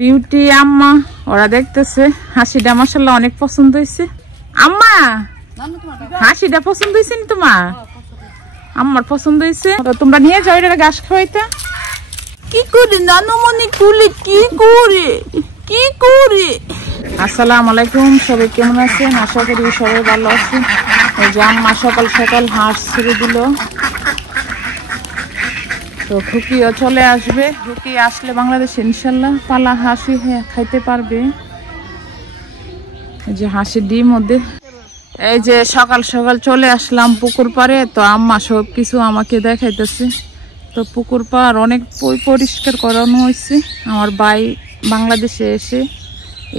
Beauty আম্মা ওরা দেখতেছে হাসিটা মাশাআল্লাহ অনেক পছন্দ হয়েছে। আম্মা হাসিটা পছন্দ হয়েছে নি তোমার? আমার পছন্দ হয়েছে, তোমরা নিয়ে যাও এটা ঘাস খাওয়াইতে। কি করে নানুমণি কুলি কি করে। আসসালামু আলাইকুম, সবাই কেমন আছেন? আশা করি সবাই ভালো আছেন। এই যে আম্মা সকাল সকাল হাঁস ছেড়ে দিল, তো খুকিও চলে আসবে। খুকি আসলে বাংলাদেশে ইনশাল্লাহ পালা হাঁসি খাইতে পারবে। এই যে হাঁসের ডিম মধ্যে। এই যে সকাল সকাল চলে আসলাম পুকুর পাড়ে, তো আম্মা সব কিছু আমাকে দেখাইতেছে। তো পুকুর পাড় অনেক পরিষ্কার করানো হয়েছে, আমার ভাই বাংলাদেশে এসে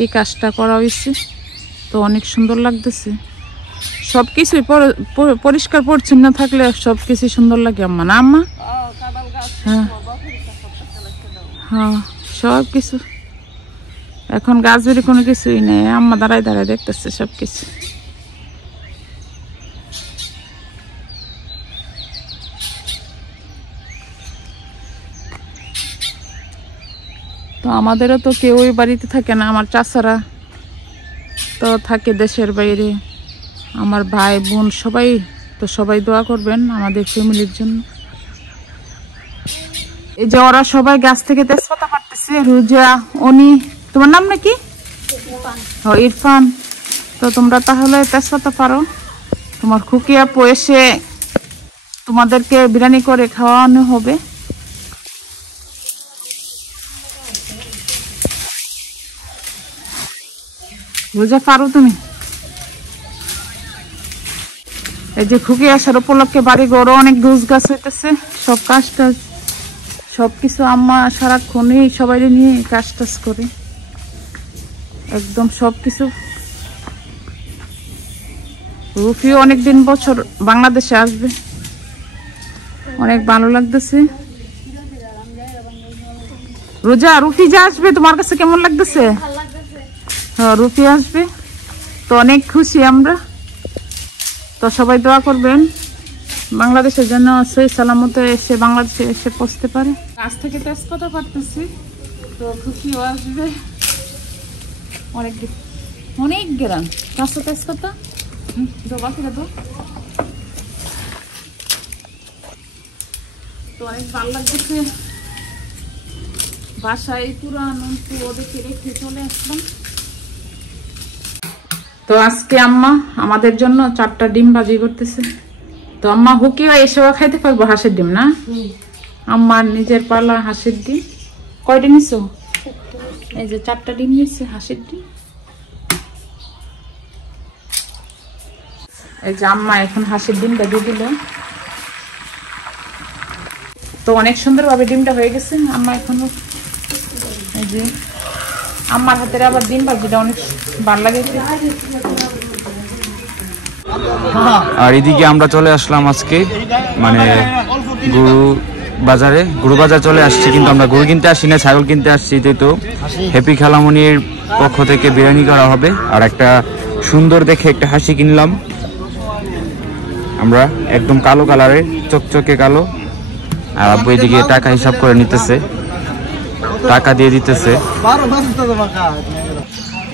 এই কাজটা করা হয়েছে, তো অনেক সুন্দর লাগতেছে। সব কিছুই পরিষ্কার পরিচ্ছন্ন থাকলে সব কিছু সুন্দর লাগে আম্মা, না আম্মা? হ্যাঁ হ্যাঁ, সব কিছু। এখন গাছ বেরি কোনো কিছুই নেই, আম্মা দাঁড়ায় দাঁড়ায় দেখতেছে সব কিছু। তো আমাদেরও তো কেউই বাড়িতে থাকে না, আমার চাচারা তো থাকে দেশের বাইরে, আমার ভাই বোন সবাই। তো সবাই দোয়া করবেন আমাদের ফ্যামিলির জন্য। এই যে ওরা সবাই গাছ থেকে তেজপাতা পাড়তেছে। রুজা, অনি, তোমার নাম নাকি? ইরফান। তো তোমরা তাহলে তেজপাতা পারো। তোমার খুকি আপু এসে তোমাদেরকে বিরিয়ানি করে খাওয়ানো হবে। রোজা পারো তুমি? এই যে খুকি আসার উপলক্ষে বাড়ি ঘরও অনেক গোছ গাছ হইতেছে, সব কাজ টাজ সবকিছু আম্মা সারাক্ষণই সবাই নিয়ে কাজ টাজ করে একদম সবকিছু। রুফিও অনেকদিন বছর বাংলাদেশে আসবে, অনেক ভালো লাগতেছে। রোজা, রুফি যা আসবে তোমার কাছে কেমন লাগতেছে? হ্যাঁ, রুফি আসবে, তো অনেক খুশি আমরা। তো সবাই দোয়া করবেন বাংলাদেশের জন্য সহি সালামতে এসে বাংলাদেশে এসে পৌঁছতে পারে। গাছ থেকে তেজপাতা পারতেছি, তো খুশিও আসবে। অনেক গ্রাম কাঁচা তেজপাতা বাকিরা তো অনেক ভালো লাগতেছে। বাসায় পুরানো ওদেরকে রেখে চলে আসলাম। তো আজকে আম্মা আমাদের জন্য 4টা ডিম ভাজি করতেছে। তো আম্মা হুকিও এসেও খাইতে পারবো হাঁসের ডিম, না? আম্মার নিজের পালা হাঁসের ডিম। কয়টা নিছো? এই যে 4টা ডিম নিচ্ছে হাঁসের ডিম। এই যে আম্মা এখন হাঁসের ডিমটা দিয়ে দিল, তো অনেক সুন্দরভাবে ডিমটা হয়ে গেছে। আম্মা এখনো এই যে আম্মার হাতের আবার ডিম ভাজিটা অনেক ভালো লাগে। আর এদিকে আমরা চলে আসলাম আজকে মানে গরু বাজার চলে আসছি, কিন্তু আমরা গরু কিনতে আসছি না, ছাগল কিনতে আসছি। তো হ্যাপি খালামনির পক্ষ থেকে বিরিয়ানি করা হবে, আর একটা সুন্দর দেখে একটা হাসি কিনলাম আমরা, একদম কালো কালারের, চকচকে কালো। আর আব্বু এদিকে টাকা হিসাব করে নিতেছে, টাকা দিয়ে দিতেছে।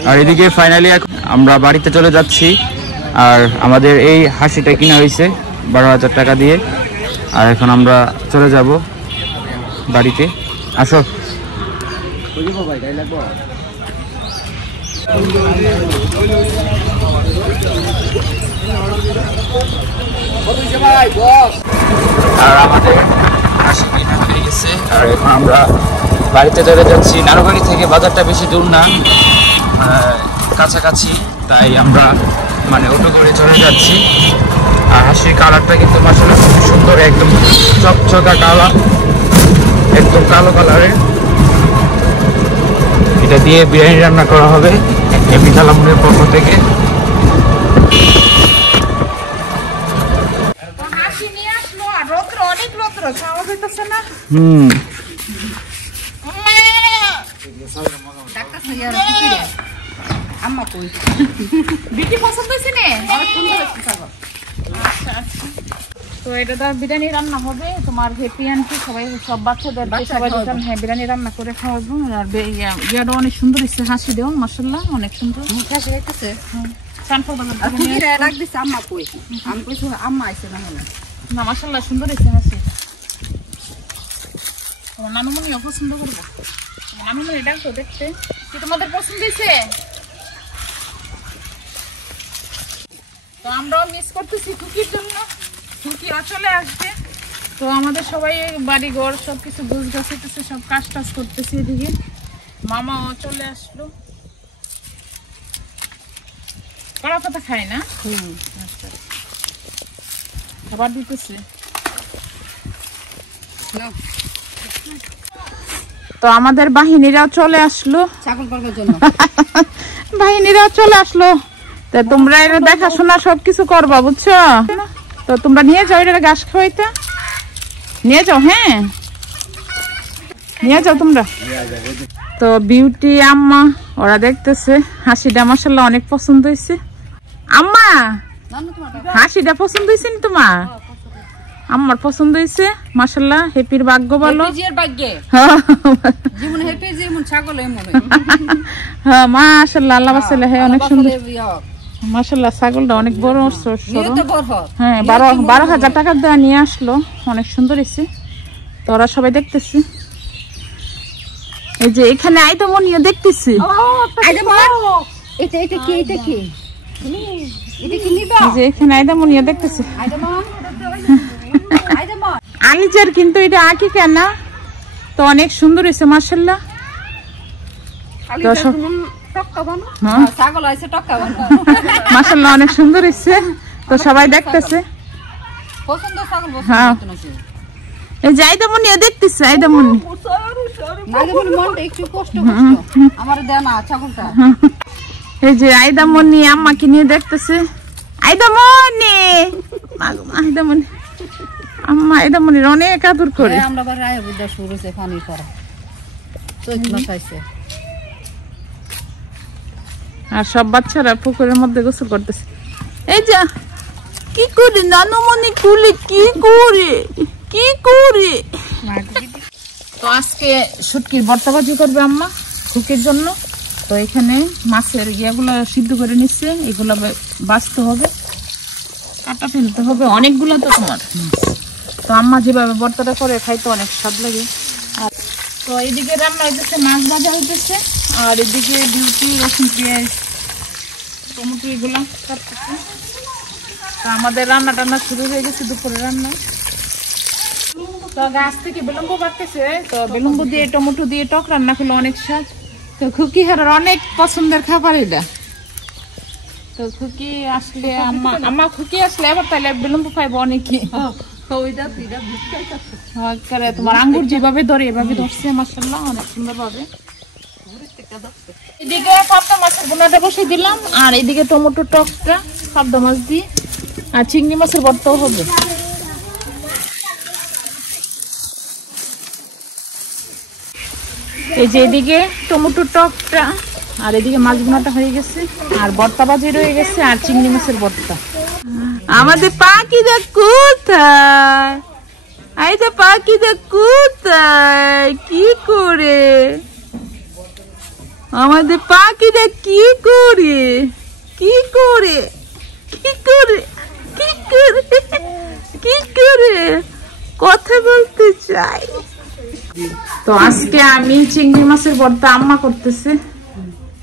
আর এদিকে ফাইনালি আমরা বাড়িতে চলে যাচ্ছি। আর আমাদের এই হাসিটা কিনা হয়েছে 12,000 টাকা দিয়ে। আর এখন আমরা চলে যাব বাড়িতে। আসো। আর আমাদের হাসি কিনা হয়ে গেছে, আর এখন আমরা বাড়িতে চলে যাচ্ছি। নানুবাড়ি থেকে বাজারটা বেশি দূর না, কাছাকাছি, তাই আমরা মানে অটো করে চলে যাচ্ছি। আর হাসির কালারটা কিন্তু আসলে খুব সুন্দর, একদম চকচকা কালা, একদম কালো কালারের। এটা দিয়ে বিরিয়ানি রান্না করা হবে হ্যাপি খালামনির পক্ষ থেকে। আম্মা কই বিটি পছন্দ হইছে নে? অনেক সুন্দর হইছে। আচ্ছা আচ্ছা, তো এটা তো বিরিয়ানি রান্না হবে তোমার হ্যাপি আন্টি সবাই সব বাচ্চাদের সবাই হ্যাঁ বিরিয়ানি রান্না করে খাওয়াবো। আর ইয়াটা অনেক সুন্দর হচ্ছে, হাসি দেও মাশাআল্লাহ অনেক সুন্দর হাসি হইতেছে। না মাশাআল্লাহ সুন্দর হচ্ছে হাসি। তোমার নানুমণিও পছন্দ করবো, নানুমণি ডাকতো দেখতে কি তোমাদের পছন্দ হয়েছে। তো আমরাও মিস করতেছি খুকির জন্য, খুকিও চলে আসবে। তো আমাদের সবাই বাড়ি ঘর সবকিছু গুছ গাছতেছে, সব কাজ টাজ করতেছি। এদিকে মামাও চলে আসলো। কড়া পাতা খায় না, খাবার দিতেছে। তো আমাদের বাহিনীরাও চলে আসলো, ছাগল পালনের জন্য বাহিনীরাও চলে আসলো। তা তোমরা এর দেখাশোনা সবকিছু করবা বুঝছো। তো তোমরা নিয়ে যাও, এটা ঘাস খাওয়াইতে নিয়ে যাও। হ্যাঁ নিয়ে যাও তোমরা। তো বিউটি আম্মা ওরা দেখতেছে হাসিটা মাশাআল্লাহ অনেক পছন্দ হয়েছে। আম্মা হাসিটা পছন্দ হয়েছে নি তোমার? আমার পছন্দ হয়েছে মাশাআল্লাহ। হ্যাপির ভাগ্য ভালো, হ্যাঁ মাশাআল্লাহ আল্লাহ বাসাইলে। হ্যাঁ অনেক সুন্দর মাশাআল্লাহ, ছাগলটা অনেক বড় হ্যাঁ 12,000 টাকা দেওয়া নিয়ে আসলো, অনেক সুন্দর হয়েছে। তো ওরা সবাই দেখতেছি। এই যে এখানে আইদামনিও দেখতেছি, এখানে আইদামনিও দেখতেছি। আলিজার কিন্তু এটা আকিকা না, তো অনেক সুন্দর হয়েছে মাশাআল্লাহ। মাশাআল্লাহ অনেক সুন্দর হয়েছে। তো সবাই দেখতেছে, হ্যাঁ এই যে আইদামনিও দেখতেছে। আইদামনি এই যে আইদামনি আম্মাকে নিয়ে দেখতেছে। আইদামনি আইদামনি আম্মা আইদামনির অনেক আদর করে। আর সব বাচ্চারা পুকুরের মধ্যে গোসল করতেছে। এই যা কি করে নানুমনি কুলে কি করে কি করে। তো আজকে শুটকির ভর্তা ভাজি করবে আম্মা খুকির জন্য। তো এখানে মাছের ইয়েগুলো সিদ্ধ করে নিচ্ছে, এগুলো বাছতে হবে, কাটা ফেলতে হবে অনেকগুলো। তো তোমার তো আম্মা যেভাবে ভর্তাটা করে খাইতে অনেক স্বাদ লাগে। আর তো এইদিকে রান্না হইতেছে, মাছ ভাজা হইতেছে। আর এদিকে বিউটি রসুন পেঁয়াজ টমেটো এগুলো কাটতেছে। তো আমাদের রান্না টান্না শুরু হয়ে গেছে, দুপুরে রান্না। তো গাছ থেকে বেলুম্বু বাড়তেছে, তো বেলুম্বু দিয়ে টমেটো দিয়ে টক রান্না করলে অনেক স্বাদ। তো খুকি হারার অনেক পছন্দের খাবার এটা। তো খুকি আসলে আম্মা খুকি আসলে এবার তাহলে বেলুম্বু পাইবো অনেকে। তোমার আঙ্গুর যেভাবে ধরে এভাবে ধরছে মাশাআল্লাহ অনেক সুন্দর ভাবে। এদিকে পাবদা মাছের বোনাটা বসে দিলাম, আর এদিকে টমেটো টকটা পাবদা মাছ দিয়ে, আর চিংড়ি মাছের ভর্তাও হবে। এই যে এদিকে টমেটো টকটা, আর এদিকে মাছ বোনাটা হয়ে গেছে, আর ভর্তা ভাজি রয়ে গেছে, আর চিংড়ি মাছের ভর্তা। আমাদের পাখিটা কোথায়? এই যে পাখিটা কোথায়? কি করে আমাদের পাখিটা কি করে কি করে কি করে কি করে কি করে কথা বলতে চাই। তো আজকে আমি চিংড়ি মাছের ভর্তা আম্মা করতেছে।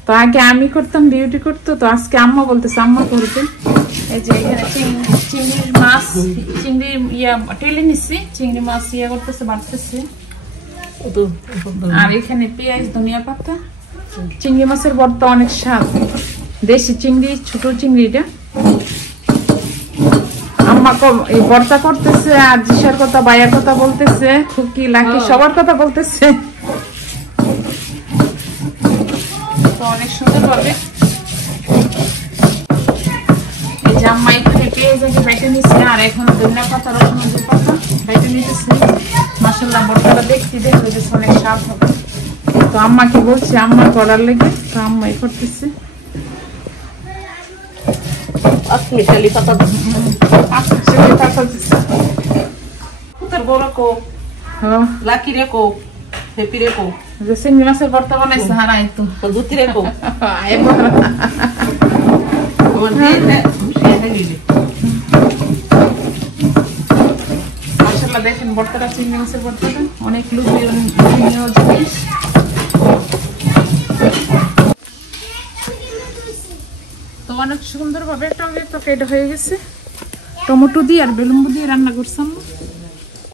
তো আগে আমি করতাম, বিউটি করতো, তো আজকে আম্মা বলতেছে আম্মা করতে। এই যে এখানে চিংড়ির মাছ, চিংড়ি টেলে নিচ্ছি, চিংড়ি মাছ করতেছে, বাড়তেছে। আর এখানে পেঁয়াজ ধনিয়া পাতা। চিংড়ি মাছের ভর্তা অনেক স্বাদ, দেশি চিংড়ি, ছোট চিংড়িটা। আম্মা এই ভর্তা করতেছে, আর জিসার কথা ভাইয়ার কথা বলতেছে, খুকি লাকি সবার কথা বলতেছে। তো অনেক সুন্দর ভাবে এই যে আম্মা এখানে পেঁয়াজ বেটে নিচ্ছে, আর এখন ধনিয়া পাতা রসুন পাতা বেটে নিতেছে। মাশাআল্লাহ ভর্তাটা দেখতে অনেক স্বাদ হবে। তো আম্মাকে বলছি আম্মা করার লেগে, তো আম্মাই করতেছে। আসমিশালি পাতা তোর বড় কো হ্যাঁ লাকি রে কো হেপি রে কো যে চিংড়ি মাছের ভর্তা বানাইছে হারাই তো তো দুটি রে কো এবার আমার দিয়ে মাশাআল্লাহ দেখেন ভর্তাটা চিংড়ি মাছের ভর্তাটা অনেক লুবিনীয় জিনিস। তো অনেক সুন্দর ভাবে টমেটো কেটে হয়ে গেছে, টমেটো দিয়ে আর বেলুন দিয়ে রান্না করছিলাম।